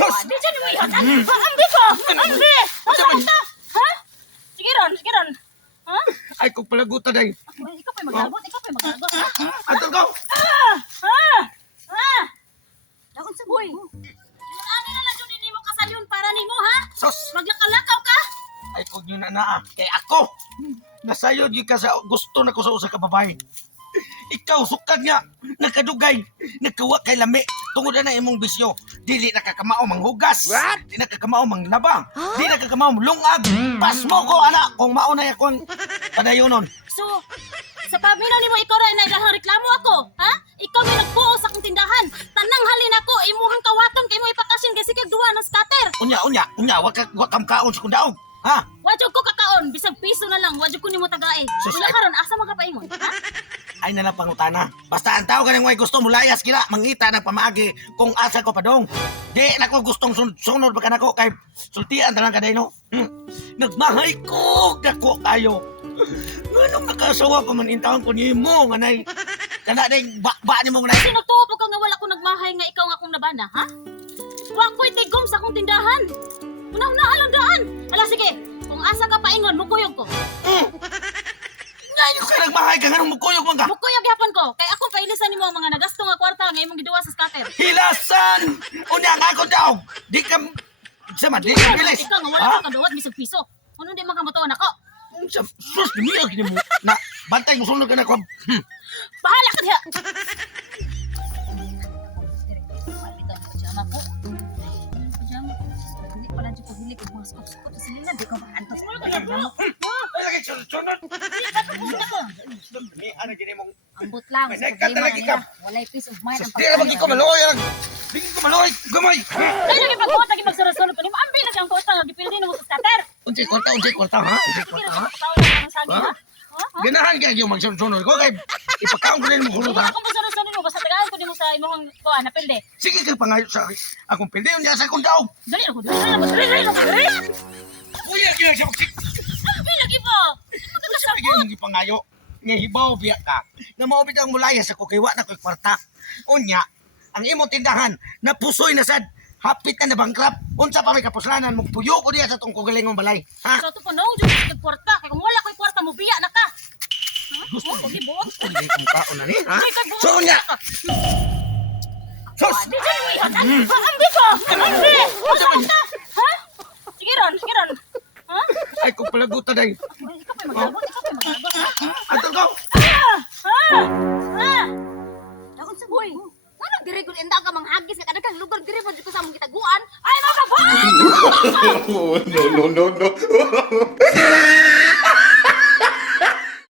Sus! Di dyan mo yun. Ambi ko! Ambi! Basta! Ha? Sige ron. Ha? Ay, kung palagutan ay. Ikaw pa'y mag-agot. Ha? Ato ko! Ha? Dakon sa boy. Ano na lang yun, hindi mo kasalyon para ni mo, ha? Sus! Maglakalakaw ka? Ay, kung yun na naa. Kay ako, nasayod yun ka sa gusto na ko sa usa ka babae. Ikaw, sukad nga, nakadugay, nagkawa kay lami, tungod na imong bisyo. Dili nakakamao manghugas. What? Di nakakamao manglaba. Di nakakamao lungag. Pas mo ko, anak, kung maunay akong padayonon. So, sa paminaw ni mo ikaw rin na ilang reklamo ako, ha? Ikaw may nagbuo sa akong tindahan. Tanang halin ako, imuhang kawaton kay mo ipakasin kasi kag duwa ng scatter. Unya, wag kam kaon sa kundaog. Ha? Wadyo ko kakaon, bisag piso na lang, wadyo ko nimo tagae. Sus, Wala ay- karon asa man ka paingon, ha? Ay na lang pangutana. Basta ang tao ka way gusto mo layas kila, mangita ng pamaagi kung asa ko padong. Di na ko gustong sunod pa ka nako kay sultian talang kaday no. Nagmahay ko dako kayo. Anong nakasawa pa man intawon ko nimo nga nay. Kana day ba ni mo nga nay. Sino tuo ka nga wala ko nagmahay nga ikaw nga akong nabana, ha? Wa ko'y tigom sa akong tindahan. Una-una lang daan. Ala sige, kung asa ka paingon, mukuyog ko. Ngayon ka nagmahay ka nga nung mukuyog man ka. Mukuyog yapon ko, kay ako pailisan nimo ang mga nagasto nga kwarta nga imong giduwa sa scatter. Hilasan! Unya nga ako daw. Di ka sama di ka bilis. Ikaw nga wala Ha? ka kaduwat bisag piso. Ano di man ka matuon ako? Sus, di mo gini mo. Na, bantay mo sunod ka na ko. Bahala ka diha. Malbitaw ang pajama ko. Pajama ko. Hindi pala dyan ko hilig ang mga skop-skop sa silila. Di ko maantos. Ay, lagi sunod. Ni ana gini mo. Ambot lang. May Sa nagkat problema talaga nila. Walay peace of mind Sus, ang di na bagi ko maloy. Di ko maloy. Gamay. Ay, lagi pagkuha, lagi magsurod-surod ko. Di mo ambil lagi ang kuha. Gipildi mo sa scatter. Unsay kwarta ha? Unsay kwarta ha? Tawag lang ang sagi, Ha? ha? Ha? Ganahan kaya yung magsunod ko kay ipakaon ko din mo hulog Hindi ha. ako magsurod-surod mo. Basta tagaan ko din mo sa imong kuha. Napildi. Sige ka pangayo sa akong pildi unya sa akong daog. Dali ako. Dali ako. Kuya kaya siya Ambil lagi po. Sige mong ipangayo. Nga hibaw biya ka. Na maubit ang mulayas ako kay wa na ko'y kwarta. Unya, ang imong tindahan napusoy na sad. Hapit na bankrupt. Unsa pa may kapuslanan mo puyo ko diya sa tong kugalingong balay. Ha? So, ito po, no, dyan sa kwarta. Kaya kung wala ko'y kwarta, mo biya na ka. Gusto mo? Hindi buwag. Hindi kong kaon na ni, ha? Hindi ka buwag. So unya. Sus! Di dyan mo yun. Ambi ko! Ambi! Basta! Ha? Sige ron. Ha? Ay, kung palagutan ay. Ikaw pa'y mag-agot. Ha? Ato ko! Ha? Dakon sa boy. Ano dire ko enda ka manghagis nga kadaghan lugar dire pa ko sa among kitaguan. Ay mga boy! No, no, no, no.